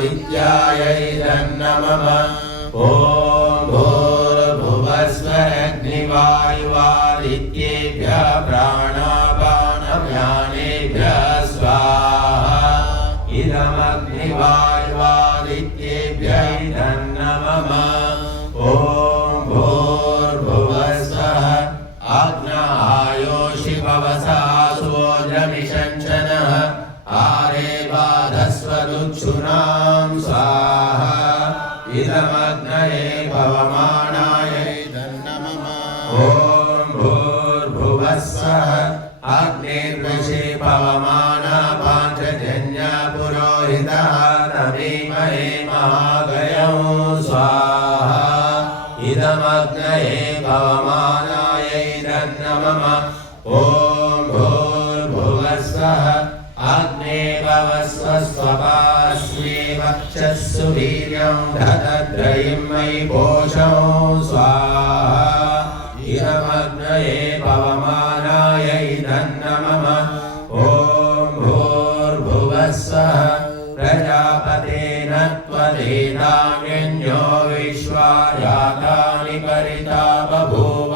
आदित्यायै नमः ॐ भूर्भुवस्वरग्निवायुवादित्येभ्यः प्राणापानव्यानेभ्यः स्वाहा इदमग्निवायुवादित्येभ्यः नमः ॐ भूर्भुवस्वः आज्ञायो शिववसासोऽजमिषञ्चनः आरेवाधस्वदुच्छुनां स्वाहा इदमग्नये पवमानाय नमः ॐ भूर्भुवस्वः अग्निर्वशे पवमानपाञ्चजन्यपुरोहितः तमीमहे महागयं स्वाहा इदमग्नये पवमानाय नमः ॐ भूर्भुवस्वः अग्ने भवस्वस्वपास्मे वक्षस्सु वीर्यं धतद्रयिं मयि पोषं स्वाहा इदमग्नये पवमानाय नमः ॐ भूर्भुवस्वः प्रजापतेन त्वदेतान्यो विश्वायातानि परिता बभूव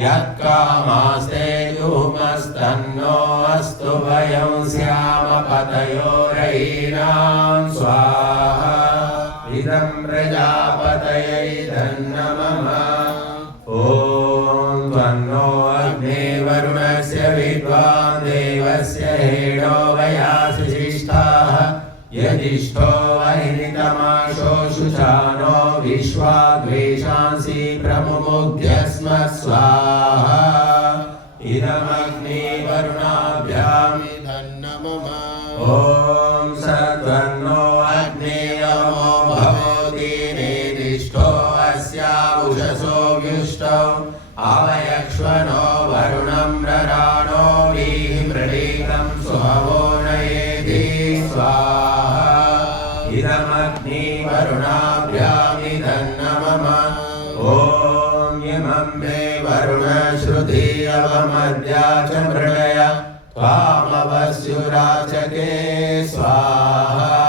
यत्कामास्ते युमस्तन्नो अस्तु वयं स्याम पतयोरयीनां स्वाहा इदं प्रजापतये नमः ॐ त्वन्नो अग्ने वरुणस्य विद्वान् देवस्य हेडो वयासि शिष्टाः यदिष्ठो वैनितमाशो शुचानो विश्वाद्वेषांसि प्रमुमुग्ध्यस्म स्वाहा इदमग्नि वरुणाभ्यां नमः ॐ सत्वन्नो अग्नेयमो भवति नेदिष्ठो अस्यावुषसो व्युष्टौ आवयक्ष्वनो वरुणं रराणो वीमृळीकं सुहवो नयेति स्वाहा इदमग्नि वरुणाभ्यां नमः ॐ इमं मे वरुणश्रुति अवमद्या च मृळय त्वामवस्युराचके स्वाहा